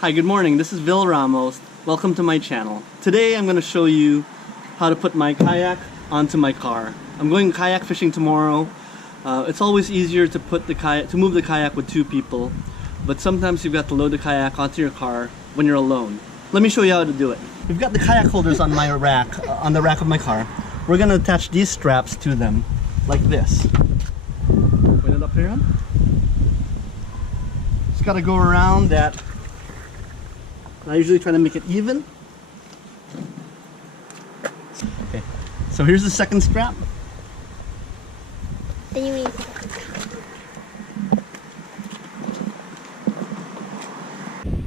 Hi, good morning. This is Vil Ramos. Welcome to my channel. Today I'm going to show you how to put my kayak onto my car. I'm going kayak fishing tomorrow. It's always easier to move the kayak with two people, but sometimes you've got to load the kayak onto your car when you're alone. Let me show you how to do it. We've got the kayak holders on my rack, on the rack of my car. We're going to attach these straps to them like this. Point it up here. Just got to go around that. I usually try to make it even. Okay, so here's the second strap.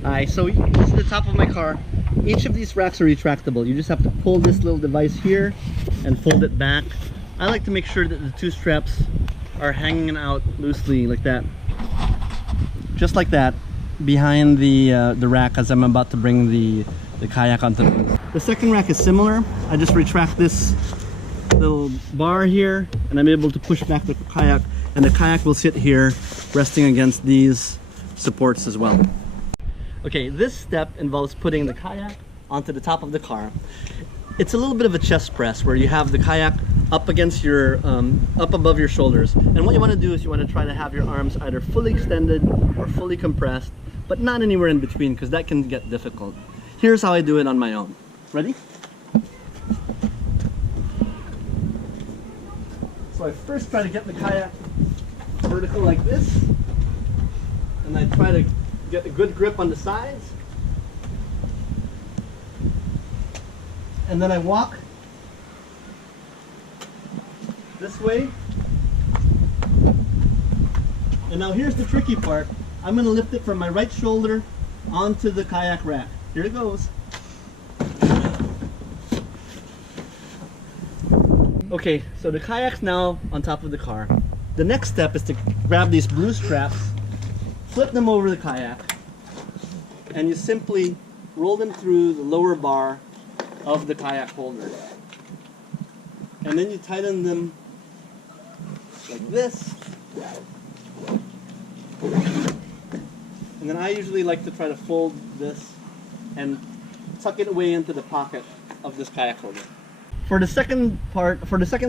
Alright, so this is the top of my car. Each of these racks are retractable. You just have to pull this little device here and fold it back. I like to make sure that the two straps are hanging out loosely like that. Just like that, behind the rack as I'm about to bring the kayak onto the roof. The second rack is similar. I just retract this little bar here and I'm able to push back the kayak, and the kayak will sit here resting against these supports as well. Okay, this step involves putting the kayak onto the top of the car. It's a little bit of a chest press where you have the kayak up against your, up above your shoulders. And what you want to do is you want to try to have your arms either fully extended or fully compressed, but not anywhere in between, because that can get difficult. Here's how I do it on my own. Ready? So I first try to get the kayak vertical like this, and I try to get a good grip on the sides, and then I walk this way. And now here's the tricky part. I'm going to lift it from my right shoulder onto the kayak rack. Here it goes. Okay, so the kayak's now on top of the car. The next step is to grab these blue straps, flip them over the kayak, and you simply roll them through the lower bar of the kayak holder. And then you tighten them like this. And then I usually like to try to fold this and tuck it away into the pocket of this kayak holder. For the second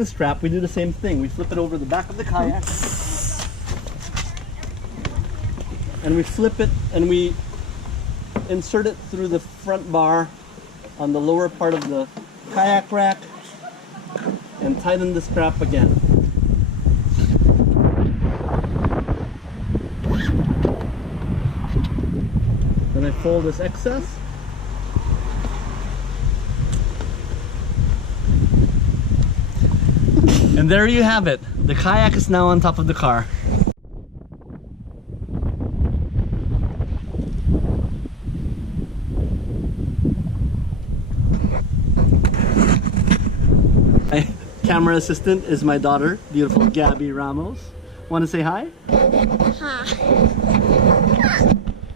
strap, we do the same thing. We flip it over the back of the kayak, and we flip it and we insert it through the front bar on the lower part of the kayak rack and tighten the strap again. Then I fold this excess. And there you have it. The kayak is now on top of the car. My camera assistant is my daughter, beautiful Gabby Ramos. Want to say hi? Hi.